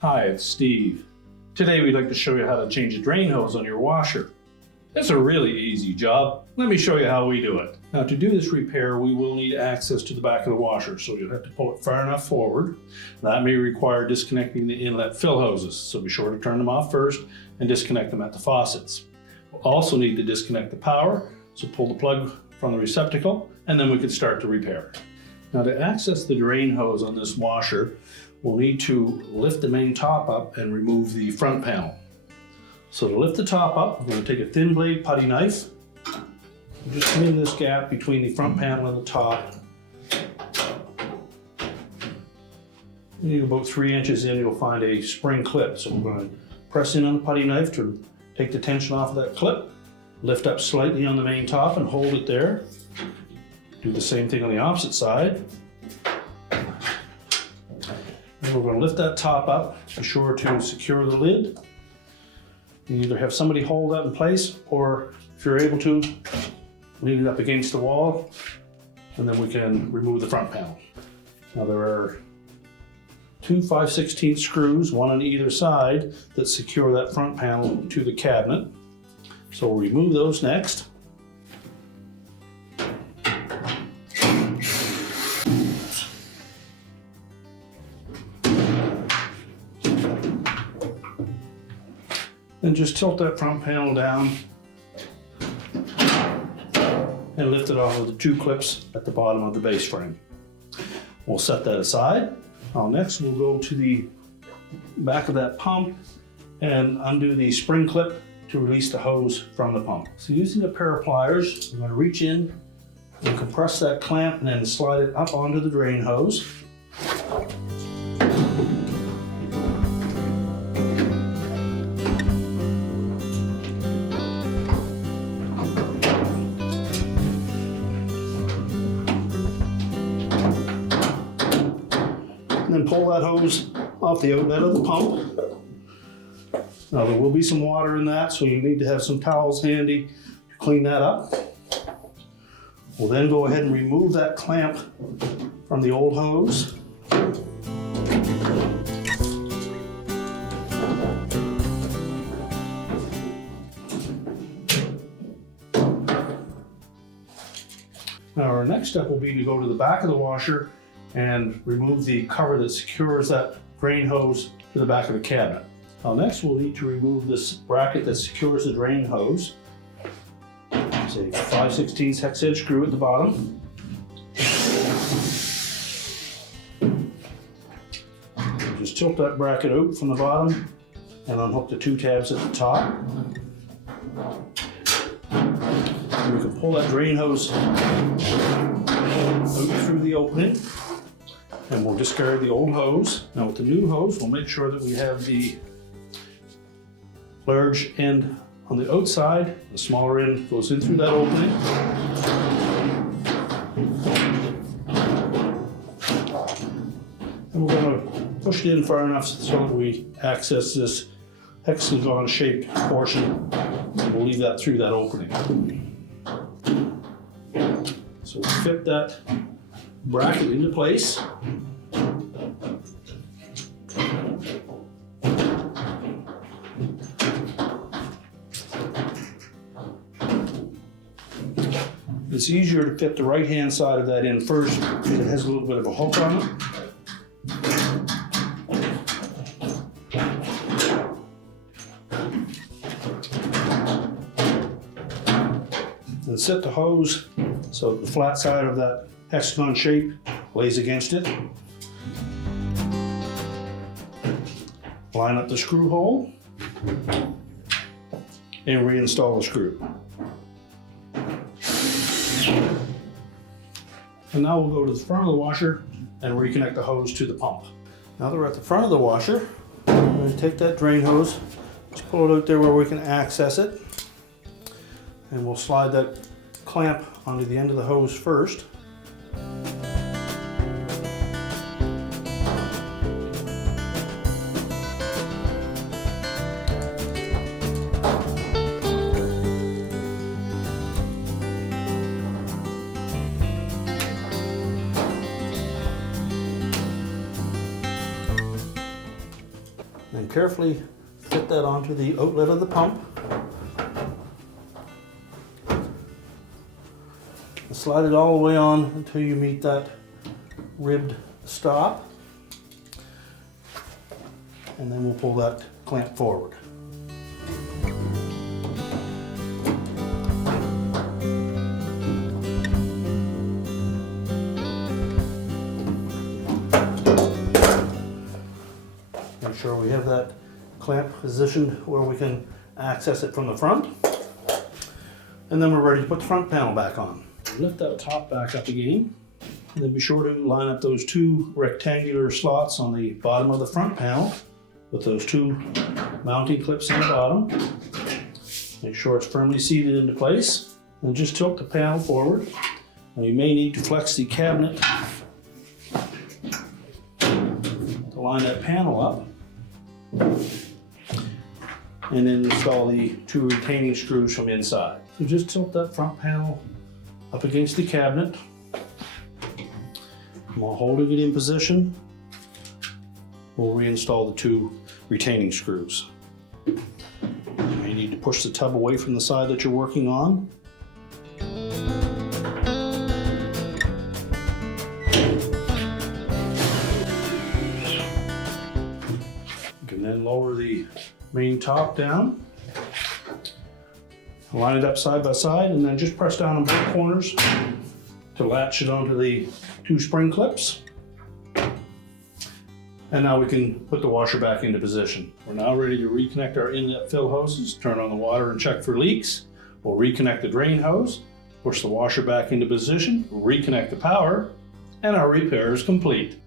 Hi, it's Steve. Today we'd like to show you how to change a drain hose on your washer. It's a really easy job. Let me show you how we do it. Now, to do this repair, we will need access to the back of the washer, so you'll have to pull it far enough forward. That may require disconnecting the inlet fill hoses, so be sure to turn them off first and disconnect them at the faucets. We'll also need to disconnect the power, so pull the plug from the receptacle, and then we can start the repair. Now, to access the drain hose on this washer, we'll need to lift the main top up and remove the front panel. So to lift the top up, I'm going to take a thin blade putty knife, and just come in this gap between the front panel and the top. You need about 3 inches in, you'll find a spring clip. So we're going to press in on the putty knife to take the tension off of that clip, lift up slightly on the main top and hold it there. Do the same thing on the opposite side. And we're going to lift that top up, be sure to secure the lid. You either have somebody hold that in place, or if you're able to, lean it up against the wall, and then we can remove the front panel. Now, there are 2 5/16 screws, one on either side, that secure that front panel to the cabinet. So we'll remove those next. Then just tilt that front panel down and lift it off of the 2 clips at the bottom of the base frame. We'll set that aside. Now, next we'll go to the back of that pump and undo the spring clip to release the hose from the pump. So, using a pair of pliers, I'm going to reach in and compress that clamp and then slide it up onto the drain hose. And then pull that hose off the outlet of the pump. Now, there will be some water in that, so you need to have some towels handy to clean that up. We'll then go ahead and remove that clamp from the old hose. Now, our next step will be to go to the back of the washer and remove the cover that secures that drain hose to the back of the cabinet. Now, next we'll need to remove this bracket that secures the drain hose. There's a 5/16 hex head screw at the bottom. Just tilt that bracket out from the bottom and unhook the 2 tabs at the top. And we can pull that drain hose out through the opening, and we'll discard the old hose. Now, with the new hose, we'll make sure that we have the large end on the outside, the smaller end goes in through that opening. And we're going to push it in far enough so that we access this hexagon-shaped portion, and we'll leave that through that opening. So we'll fit that bracket into place. It's easier to fit the right-hand side of that in first because it has a little bit of a hook on it. And set the hose so the flat side of that hexagon shape lays against it. Line up the screw hole and reinstall the screw. And now we'll go to the front of the washer and reconnect the hose to the pump. Now that we're at the front of the washer, we're going to take that drain hose, just pull it out there where we can access it, and we'll slide that clamp onto the end of the hose first. and carefully fit that onto the outlet of the pump. And slide it all the way on until you meet that ribbed stop. And then we'll pull that clamp forward. Make sure we have that clamp positioned where we can access it from the front. And then we're ready to put the front panel back on. Lift that top back up again. And then be sure to line up those two rectangular slots on the bottom of the front panel with those two mounting clips in the bottom. Make sure it's firmly seated into place. And just tilt the panel forward. And you may need to flex the cabinet to line that panel up. And then install the two retaining screws from inside. So just tilt that front panel up against the cabinet. While holding it in position, we'll reinstall the two retaining screws. You may need to push the tub away from the side that you're working on. You can then lower the main top down, line it up side by side, and then just press down on both corners to latch it onto the two spring clips. And now we can put the washer back into position. We're now ready to reconnect our inlet fill hoses, turn on the water and check for leaks. We'll reconnect the drain hose, push the washer back into position, reconnect the power, and our repair is complete.